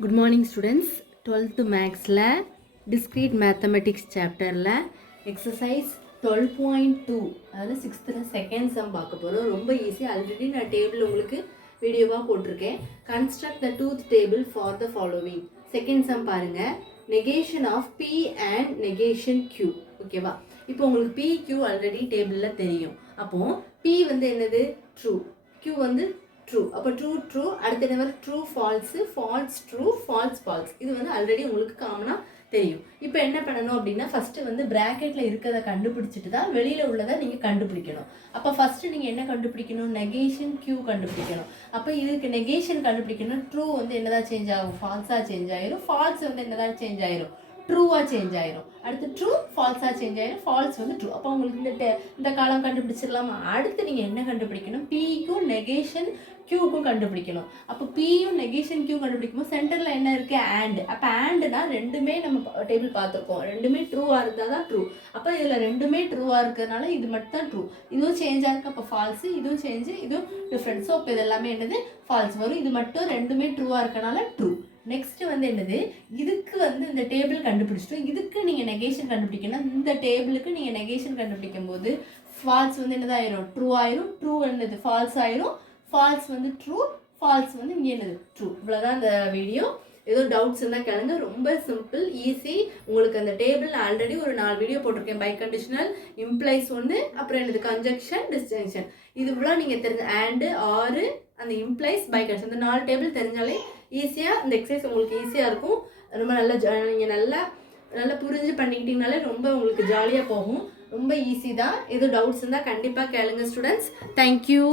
Good morning students. 12th Maths Discrete Mathematics chapter exercise 12.2 அதாவது 6th second sum பார்க்க போகிறோம். ரொம்ப ஈஸி. ஆல்ரெடி நான் டேபிள் உங்களுக்கு வீடியோவாக போட்டிருக்கேன். Construct the truth table for the following. Second sum பாருங்க. Negation of P and negation Q. ஓகேவா? இப்போ உங்களுக்கு P Q ஆல்ரெடி டேபிளில் தெரியும். அப்போ P வந்து என்னது? ட்ரூ. Q வந்து ட்ரூ. அப்போ ட்ரூ அடுத்த number true falls true falls இது வந்து ஆல்ரெடி உங்களுக்கு காமனாக தெரியும். இப்போ என்ன பண்ணணும் அப்படின்னா ஃபஸ்ட்டு வந்து ப்ராக்கெட்டில் இருக்கிறத கண்டுபிடிச்சிட்டு தான் வெளியில் உள்ளதை நீங்கள் கண்டுபிடிக்கணும். அப்போ ஃபஸ்ட்டு நீங்கள் என்ன கண்டுபிடிக்கணும்? நெகேஷன் Q கண்டுபிடிக்கணும். அப்போ இதுக்கு நெகேஷன் கண்டுபிடிக்கணும். ட்ரூ வந்து என்னதான் சேஞ்ச் ஆகும்? ஃபால்ஸாக சேஞ்ச் ஆயிரும். ஃபால்ஸ் வந்து என்னதான் சேஞ்ச் ஆயிரும்? ட்ரூவாக சேஞ்ச் ஆயிரும். அடுத்து ட்ரூ ஃபால்ஸாக சேஞ்ச் ஆயிரும். ஃபால்ஸ் வந்து ட்ரூ. அப்போ உங்களுக்கு இந்த காலம் கண்டுபிடிச்சிடலாமா? அடுத்து நீங்கள் என்ன கண்டுபிடிக்கணும்? பிக்கும் நெகேஷன் Qக்கும் கண்டுபிடிக்கணும். அப்போ பியும் நெகேஷன் Q கண்டுபிடிக்கும் போது சென்டரில் என்ன இருக்குது? ஆண்ட். அப்போ ஆண்டுனா ரெண்டுமே நம்ம டேபிள் பார்த்துருக்கோம். ரெண்டுமே ட்ரூவாக இருந்தால் தான் ட்ரூ. அப்போ இதில் ரெண்டுமே ட்ரூவாக இருக்கிறதுனால இது மட்டும் தான் ட்ரூ. இதுவும் சேஞ்சாக இருக்குது. அப்போ ஃபால்ஸு. இதுவும் சேஞ்சு. இதுவும் டிஃப்ரெண்ட். ஸோ இப்போ இது எல்லாமே என்னது? ஃபால்ஸ் வரும். இது மட்டும் ரெண்டுமே ட்ரூவாக இருக்கனால ட்ரூ. நெக்ஸ்ட் வந்து என்னது? இதுக்கு வந்து இந்த டேபிள் கண்டுபிடிச்சிட்டோம். இதுக்கு நீங்கள் நெகேஷன் கண்டுபிடிக்கணும். இந்த டேபிளுக்கு நீங்கள் நெகேஷன் கண்டுபிடிக்கும் போது ஃபால்ஸ் வந்து என்னது ஆயிரும்? ட்ரூ ஆயிரும். ட்ரூ என்னது? ஃபால்ஸ் ஆயிரும். ஃபால்ஸ் வந்து ட்ரூ. ஃபால்ஸ் வந்து இங்கே என்னது? ட்ரூ. இவ்வளோதான் இந்த வீடியோ. ஏதோ டவுட்ஸ் இருந்தால் கேளுங்க. ரொம்ப சிம்பிள், ஈஸி. உங்களுக்கு அந்த டேபிள் ஆல்ரெடி ஒரு 4 வீடியோ போட்டிருக்கேன். பை கண்டிஷனல், இம்ப்ளைஸ் ஒன்று, அப்புறம் என்னது கன்ஜெக்ஷன், டிஸ்ஜங்ஷன். இது ஃபுல்லாக நீங்கள் தெரிஞ்ச ஆண்டு, ஆறு, அந்த இம்ப்ளைஸ், பை கண்டிஷன், இந்த 4 டேபிள் தெரிஞ்சாலே ஈஸியாக இந்த எக்ஸசைஸ் உங்களுக்கு ஈஸியாக இருக்கும். ரொம்ப நல்லா நீங்கள் நல்லா புரிஞ்சு பண்ணிக்கிட்டீங்கனாலே ரொம்ப உங்களுக்கு ஜாலியாக போகும். ரொம்ப ஈஸி தான். எதுவும் டவுட்ஸ் இருந்தால் கண்டிப்பாக கேளுங்க ஸ்டூடெண்ட்ஸ். தேங்க்யூ.